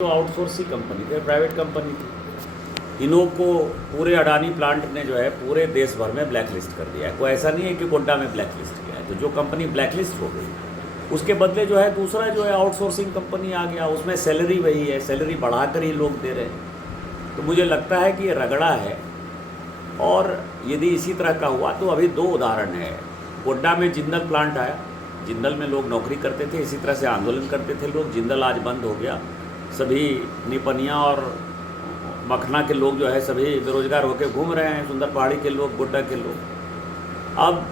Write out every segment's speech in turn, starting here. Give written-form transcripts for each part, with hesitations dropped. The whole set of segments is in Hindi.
तो आउटसोर्सिंग कंपनी थे, प्राइवेट कंपनी थी। इन्हों को पूरे अडानी प्लांट ने जो है पूरे देश भर में ब्लैक लिस्ट कर दिया है। कोई ऐसा नहीं है कि गोड्डा में ब्लैक लिस्ट किया है। तो जो कंपनी ब्लैक लिस्ट हो गई उसके बदले जो है दूसरा जो है आउटसोर्सिंग कंपनी आ गया, उसमें सैलरी वही है, सैलरी बढ़ाकर ही लोग दे रहे हैं। तो मुझे लगता है कि ये रगड़ा है। और यदि इसी तरह का हुआ तो अभी दो उदाहरण है। गोड्डा में जिंदल प्लांट आया, जिंदल में लोग नौकरी करते थे, इसी तरह से आंदोलन करते थे लोग। जिंदल आज बंद हो गया, सभी निपनिया और मखना के लोग जो है सभी बेरोजगार होकर घूम रहे हैं, सुंदर पहाड़ी के लोग, गोड्डा के लोग। अब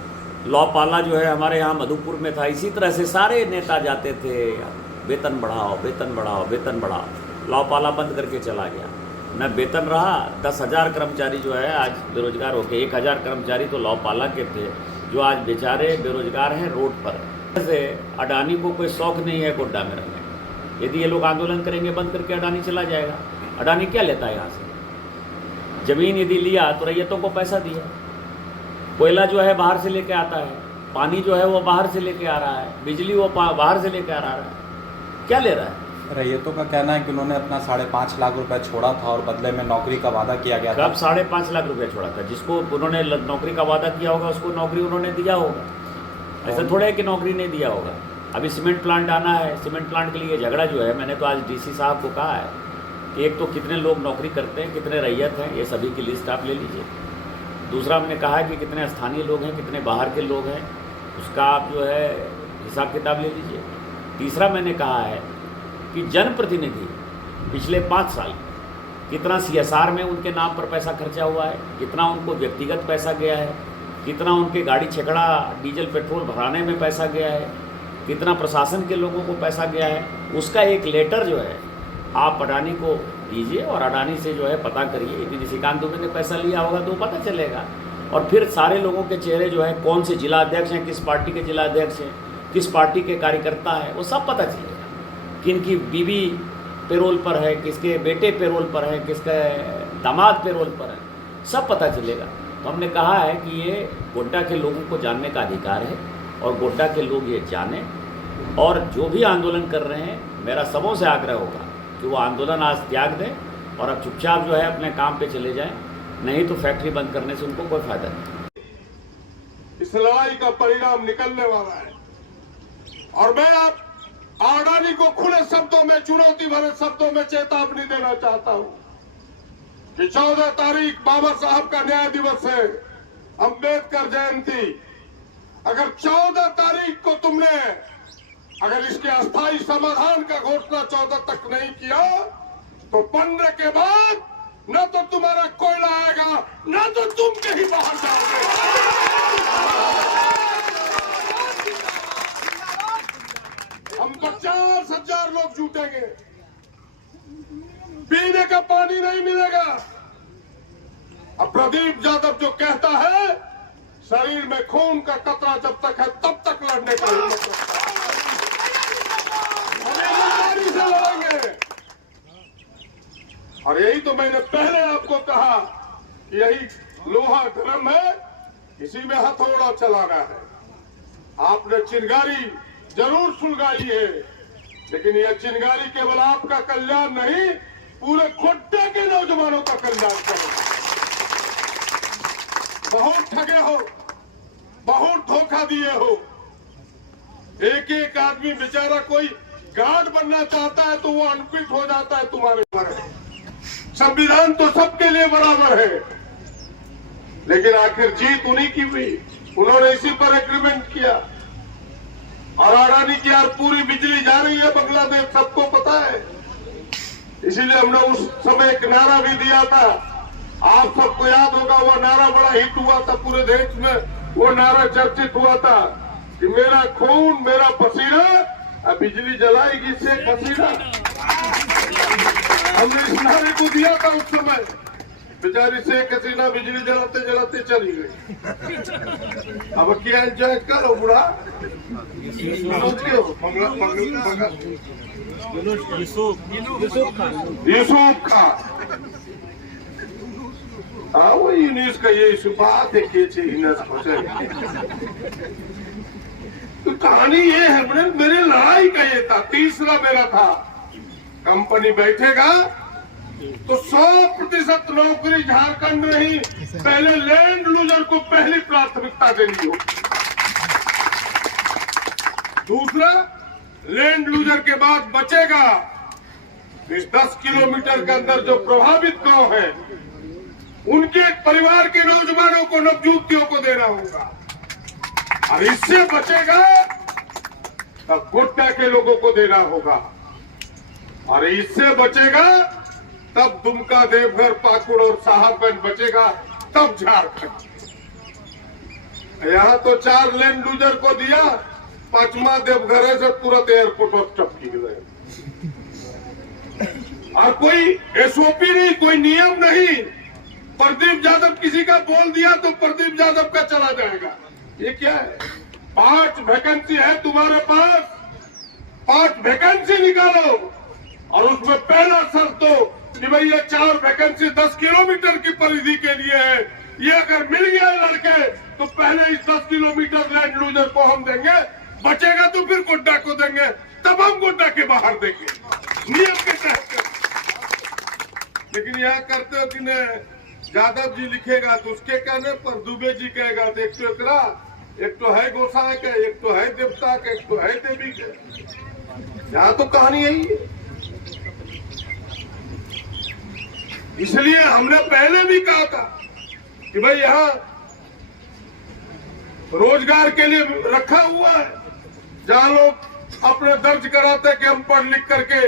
लौपाला जो है हमारे यहाँ मधुपुर में था, इसी तरह से सारे नेता जाते थे, वेतन बढ़ाओ, वेतन बढ़ाओ, वेतन बढ़ाओ। लौपाला बंद करके चला गया, न वेतन रहा। 10,000 कर्मचारी जो है आज बेरोजगार हो गए। 1,000 कर्मचारी तो लौपाला के थे जो आज बेचारे बेरोजगार हैं रोड पर। जैसे अडानी को कोई शौक नहीं है गोड्डा में रहने। यदि ये लोग आंदोलन करेंगे बंद करके, अडानी चला जाएगा। अडानी क्या लेता है यहाँ से? ज़मीन यदि लिया तो रैयतों को पैसा दिया, कोयला जो है बाहर से लेके आता है, पानी जो है वो बाहर से लेके आ रहा है, बिजली वो बाहर से लेके आ रहा है। क्या ले रहा है? रैयतों का कहना है कि उन्होंने अपना 5.5 लाख रुपए छोड़ा था और बदले में नौकरी का वादा किया गया था। कब 5.5 लाख रुपया छोड़ा था? जिसको उन्होंने नौकरी का वादा किया होगा उसको नौकरी उन्होंने दिया होगा। ऐसा थोड़ा है कि नौकरी नहीं दिया होगा। अभी सीमेंट प्लांट आना है, सीमेंट प्लांट के लिए झगड़ा जो है, मैंने तो आज डीसी साहब को कहा है कि एक तो कितने लोग नौकरी करते हैं, कितने रैयत हैं, ये सभी की लिस्ट आप ले लीजिए। दूसरा हमने कहा है कि कितने स्थानीय लोग हैं, कितने बाहर के लोग हैं, उसका आप जो है हिसाब किताब ले लीजिए। तीसरा मैंने कहा है कि जनप्रतिनिधि पिछले 5 साल कितना CSR में उनके नाम पर पैसा खर्चा हुआ है, कितना उनको व्यक्तिगत पैसा गया है, कितना उनके गाड़ी छकड़ा डीजल पेट्रोल भराने में पैसा गया है, कितना प्रशासन के लोगों को पैसा गया है, उसका एक लेटर जो है आप अडानी को दीजिए और अडानी से जो है पता करिए। यदि निशिकांत दुबे ने पैसा लिया होगा तो पता चलेगा। और फिर सारे लोगों के चेहरे जो है, कौन से जिला अध्यक्ष हैं, किस पार्टी के जिला अध्यक्ष हैं, किस पार्टी के कार्यकर्ता हैं, वो सब पता चलेगा। किनकी बीवी पेरोल पर है, किसके बेटे पेरोल पर है, किसके दामाद पेरोल पर है, सब पता चलेगा। तो हमने कहा है कि ये गोड्डा के लोगों को जानने का अधिकार है और गोड्डा के लोग ये जाने। और जो भी आंदोलन कर रहे हैं, मेरा सबों से आग्रह होगा कि वो आंदोलन आज त्याग दें और अब चुपचाप जो है अपने काम पे चले जाएं, नहीं तो फैक्ट्री बंद करने से उनको कोई फायदा नहीं। इस लड़ाई का परिणाम निकलने वाला है और मैं आप अडानी को खुले शब्दों में, चुनौती भरे शब्दों में चेतावनी देना चाहता हूं कि 14 तारीख बाबा साहब का न्याय दिवस है, अंबेडकर जयंती। अगर 14 तारीख को तुमने अगर इसके अस्थायी समाधान का घोषणा 14 तक नहीं किया तो 15 के बाद न तो तुम्हारा कोयला आएगा, न तो तुम कहीं बाहर जाओगे। हम 50,000 लोग जुटेंगे, पीने का पानी नहीं मिलेगा। अब प्रदीप यादव जो कहता है शरीर में खून का कतरा जब तक है तब तक लड़ने का हिम्मत रखता है। हम ईमानदारी से लड़ेंगे। और यही तो मैंने पहले आपको कहा कि यही लोहा गर्म है, इसी में हथौड़ा चलाना है। आपने चिंगारी जरूर सुलगाई है, लेकिन यह चिंगारी केवल आपका कल्याण नहीं, पूरे गोड्डा के नौजवानों का कल्याण करेगा। बहुत ठगे हो, बहुत धोखा दिए हो। एक एक आदमी बेचारा कोई गार्ड बनना चाहता है तो वो अनफिट हो जाता है तुम्हारे पर। संविधान तो सबके लिए बराबर है, लेकिन आखिर जीत उन्हीं की हुई। उन्होंने इसी पर एग्रीमेंट किया। और अडानी की यार पूरी बिजली जा रही है बांग्लादेश, सबको पता है। इसीलिए हमने उस समय एक नारा भी दिया था, आप सबको याद होगा, वो नारा बड़ा हिट हुआ था पूरे देश में। वो नारा चर्चित हुआ था कि मेरा खून मेरा पसीना, अब बिजली जलाएगी शेख हसीना। हमने इस नारे को दिया था उस समय। बेचारी शेख हसीना बिजली जलाते जलाते चली गई। अब क्या एंजॉय करो बुढ़ा यूसुफ खा वो यूनिस का ये बात है। तो कहानी ये है, मेरे लड़ाई का ये था। तीसरा मेरा था कंपनी बैठेगा तो 100% नौकरी झारखंड में ही पहले लैंड लूजर को पहली प्राथमिकता देनी होगी। दूसरा, लैंड लूजर के बाद बचेगा इस 10 किलोमीटर के अंदर जो प्रभावित गांव है उनके परिवार के नौजवानों को, नवयुवतियों को देना होगा। और इससे बचेगा तब गोड्डा के लोगों को देना होगा, और इससे बचेगा तब दुमका, देवघर, पाकुड़ और साहबगंज बचेगा, तब झारखंड। यहां तो 4 लैंड लूजर को दिया, 5वां देवघर से तुरंत एयरपोर्ट पर टपकी गए। और कोई एसओपी नहीं, कोई नियम नहीं। प्रदीप यादव किसी का बोल दिया तो प्रदीप यादव का चला जाएगा। ये क्या है? 5 वैकेंसी है तुम्हारे पास, 5 वैकेंसी निकालो, और उसमें पहला शर्त तो कि भाई ये 4 वैकेंसी 10 किलोमीटर की परिधि के लिए है। ये अगर मिल गया लड़के तो पहले इस 10 किलोमीटर लैंड लूजर को हम देंगे, बचेगा तो फिर गोड्डा को देंगे, तब हम गोड्डा के बाहर देंगे नियम के तहत। लेकिन यहाँ करते हो कि न यादव जी लिखेगा तो उसके कहने पर दुबे जी कहेगा तो एक तो एकरा, एक तो है गोसाई के, एक तो है देवता के, एक तो है देवी के। यहाँ तो कहानी यही है। इसलिए हमने पहले भी कहा था कि भाई यहाँ रोजगार के लिए रखा हुआ है, जहाँ लोग अपने दर्ज कराते कि हम पढ़ लिख करके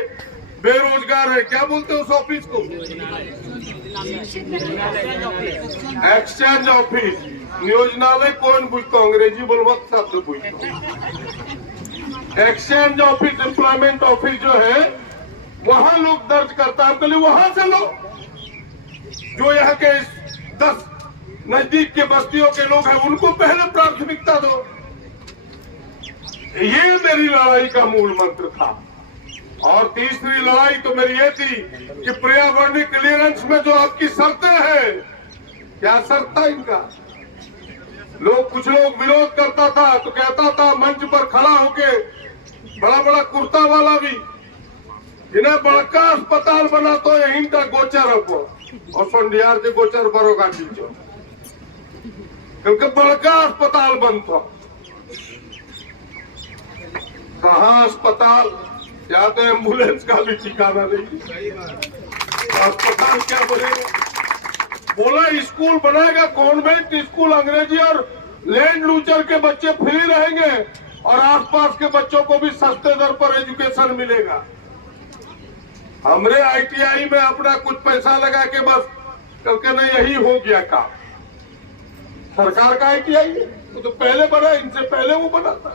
बेरोजगार है। क्या बोलते हैं उस ऑफिस को? Exchange office. नियोजनालय कौन बुझता, अंग्रेजी बोलवत शब्द बुझता। एक्सचेंज ऑफिस, एम्प्लॉयमेंट ऑफिस जो है वहां लोग दर्ज करता है। हम वहां से लो, जो यहाँ के 10 नजदीक के बस्तियों के लोग हैं उनको पहले प्राथमिकता दो। ये मेरी लड़ाई का मूल मंत्र था। और तीसरी लड़ाई तो मेरी ये थी कि पर्यावरणीय क्लियरेंस में जो आपकी शर्तें हैं, क्या शर्त था इनका? कुछ लोग विरोध करता था तो कहता था मंच पर खड़ा होके, बड़ा बड़ा कुर्ता वाला भी, इन्हें बड़का अस्पताल बना तो यही का गोचर हो और संडियार से गोचर बरोगा दीजो, क्योंकि बड़का अस्पताल बनता। कहाँ अस्पताल, या तो एम्बुलेंस का भी ठिकाना नहीं। अस्पताल क्या बोलेगा? बोला स्कूल बनाएगा, कॉन्वेंट स्कूल, अंग्रेजी और लैंड लूजर के बच्चे फ्री रहेंगे और आसपास के बच्चों को भी सस्ते दर पर एजुकेशन मिलेगा। हमरे आईटीआई में अपना कुछ पैसा लगा के बस क्योंकि नहीं यही हो गया काम। सरकार का आईटीआई है, तो पहले बना, इनसे पहले वो बना था।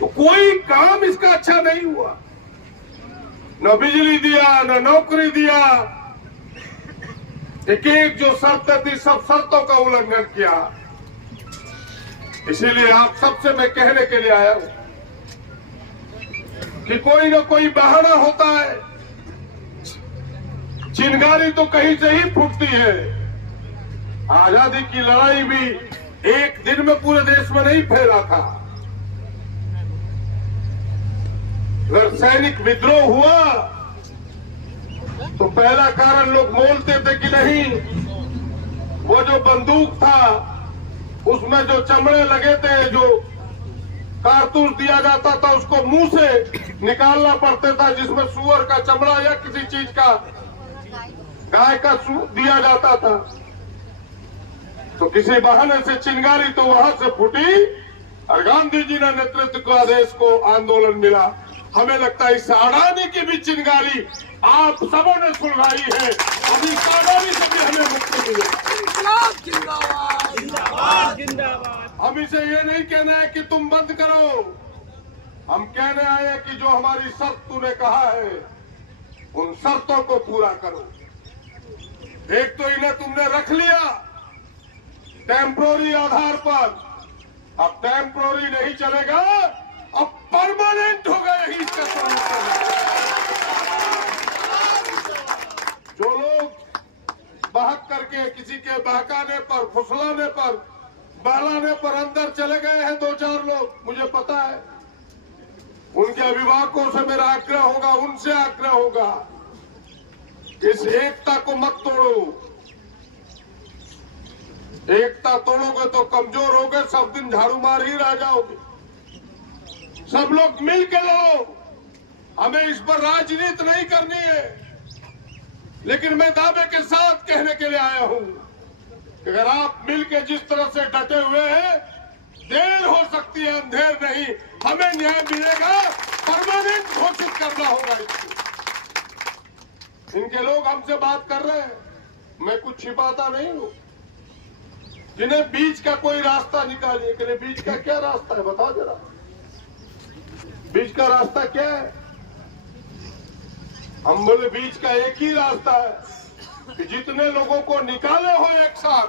तो कोई काम इसका अच्छा नहीं हुआ, न बिजली दिया, न नौकरी दिया। एक जो शर्त थी सब शर्तों का उल्लंघन किया। इसीलिए आप सबसे मैं कहने के लिए आया हूं कि कोई न कोई बहाना होता है। चिंगारी तो कहीं से ही फूटती है। आजादी की लड़ाई भी एक दिन में पूरे देश में नहीं फैला था। अगर सैनिक विद्रोह हुआ तो पहला कारण लोग बोलते थे कि नहीं, वो जो बंदूक था उसमें जो चमड़े लगे थे, जो कारतूस दिया जाता था उसको मुंह से निकालना पड़ता था, जिसमें सुअर का चमड़ा या किसी चीज का, गाय का दिया जाता था। तो किसी बहाने से चिंगारी तो वहां से फूटी और गांधी जी ने नेतृत्व का देश को आंदोलन मिला। हमें लगता है इस अडानी की भी चिंगारी आप सबों ने सुलझाई है। अभी अडानी से भी हमें मुक्ति मिले। हम इसे ये नहीं कहना है कि तुम बंद करो, हम कहने आए हैं कि जो हमारी शर्त तूने कहा है उन शर्तों को पूरा करो। एक तो इन्हें तुमने रख लिया टेम्पोररी आधार पर, अब टेम्पोररी नहीं चलेगा, अब परमानेंट होगा। यही इसका जो लोग बहक करके किसी के बहकाने पर, फुसलाने पर, बहलाने पर अंदर चले गए हैं 2-4 लोग, मुझे पता है, उनके अभिभावकों से मेरा आग्रह होगा, उनसे आग्रह होगा, इस एकता को मत तोड़ो। एकता तोड़ोगे तो कमजोर होगे, सब दिन झाड़ू मार ही रह जाओगे। सब लोग मिल के लड़ो। हमें इस पर राजनीति नहीं करनी है, लेकिन मैं दावे के साथ कहने के लिए आया हूं कि अगर आप मिल के जिस तरह से डटे हुए हैं, देर हो सकती है, अंधेर नहीं। हमें न्याय मिलेगा, परमानेंट घोषित करना होगा इसको। इनके लोग हमसे बात कर रहे हैं, मैं कुछ छिपाता नहीं हूं। जिन्हें बीच का कोई रास्ता निकालिए, कि बीच का क्या रास्ता है बताओ जरा। बीच का रास्ता क्या है? हम बोले बीच का एक ही रास्ता है कि जितने लोगों को निकाले हो एक साथ,